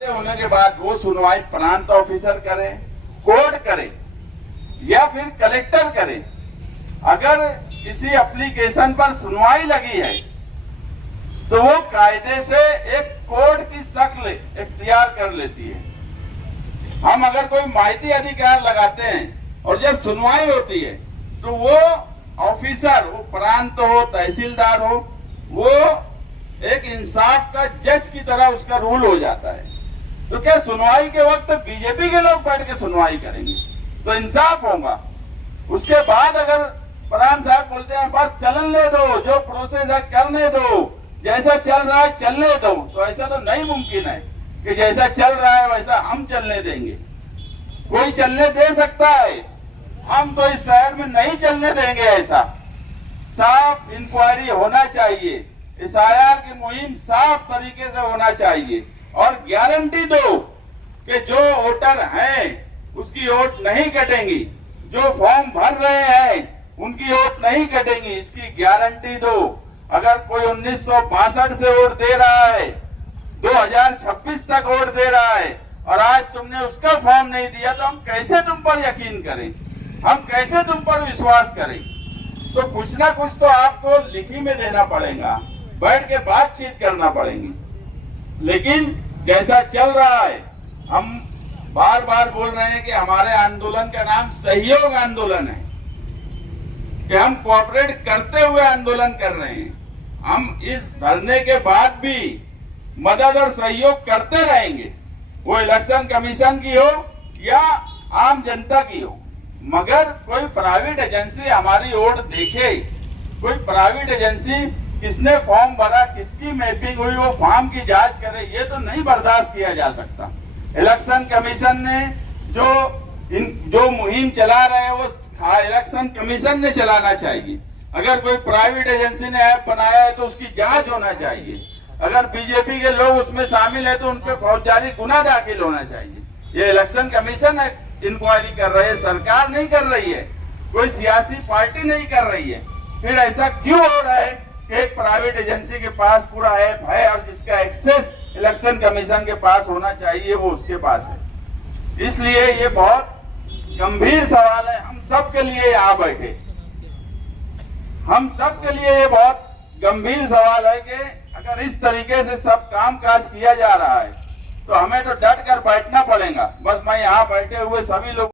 होने के बाद वो सुनवाई प्रांत ऑफिसर करे, कोर्ट करे या फिर कलेक्टर करे। अगर किसी एप्लीकेशन पर सुनवाई लगी है तो वो कायदे से एक कोर्ट की शक्ल इख्तियार कर लेती है। हम अगर कोई माहिती अधिकार लगाते हैं और जब सुनवाई होती है तो वो ऑफिसर, वो प्रांत हो, तहसीलदार हो, वो एक इंसाफ का जज की तरह उसका रूल हो जाता है। तो क्या सुनवाई के वक्त बीजेपी के लोग बैठ के सुनवाई करेंगे तो इंसाफ होगा। उसके बाद अगर प्रांत साहब बोलते हैं बस चलने दो, जो प्रोसेस है करने दो, जैसा चल रहा है चलने दो, तो ऐसा तो नहीं मुमकिन है कि जैसा चल रहा है वैसा हम चलने देंगे। कोई चलने दे सकता है, हम तो इस शहर में नहीं चलने देंगे। ऐसा साफ इंक्वायरी होना चाहिए, एसआईआर की मुहिम साफ तरीके से होना चाहिए और गारंटी दो कि जो वोटर हैं उसकी वोट नहीं कटेंगी, जो फॉर्म भर रहे हैं उनकी वोट नहीं कटेंगी, इसकी गारंटी दो। अगर कोई 1962 से वोट दे रहा है, 2026 तक वोट दे रहा है और आज तुमने उसका फॉर्म नहीं दिया तो हम कैसे तुम पर यकीन करें, हम कैसे तुम पर विश्वास करें। तो कुछ ना कुछ तो आपको लिखी में देना पड़ेगा, बैठ के बातचीत करना पड़ेगी। लेकिन जैसा चल रहा है, हम बार बार बोल रहे हैं कि हमारे आंदोलन का नाम सहयोग आंदोलन है, कि हम कोऑपरेट करते हुए आंदोलन कर रहे हैं। हम इस धरने के बाद भी मदद और सहयोग करते रहेंगे, वो इलेक्शन कमीशन की हो या आम जनता की हो। मगर कोई प्राइवेट एजेंसी हमारी ओर देखे, कोई प्राइवेट एजेंसी किसने फॉर्म भरा, किसकी मैपिंग हुई, वो फॉर्म की जांच करे, ये तो नहीं बर्दाश्त किया जा सकता। इलेक्शन कमीशन ने जो मुहिम चला रहे हैं वो इलेक्शन कमीशन ने चलाना चाहिए। अगर कोई प्राइवेट एजेंसी ने ऐप बनाया है तो उसकी जांच होना चाहिए। अगर बीजेपी के लोग उसमें शामिल है तो उन पर फौजदारी गुना दाखिल होना चाहिए। ये इलेक्शन कमीशन इंक्वायरी कर रही है, सरकार नहीं कर रही है, कोई सियासी पार्टी नहीं कर रही है। फिर ऐसा क्यों हो रहा है कि एक प्राइवेट एजेंसी के पास पूरा ऐप है और जिसका एक्सेस इलेक्शन कमीशन के पास होना चाहिए वो उसके पास है। इसलिए ये बहुत गंभीर सवाल है। हम सब के लिए यहाँ बैठे, हम सब के लिए ये बहुत गंभीर सवाल है कि अगर इस तरीके से सब काम काज किया जा रहा है तो हमें तो डट कर बैठना पड़ेगा। बस मैं यहाँ बैठे हुए सभी लोग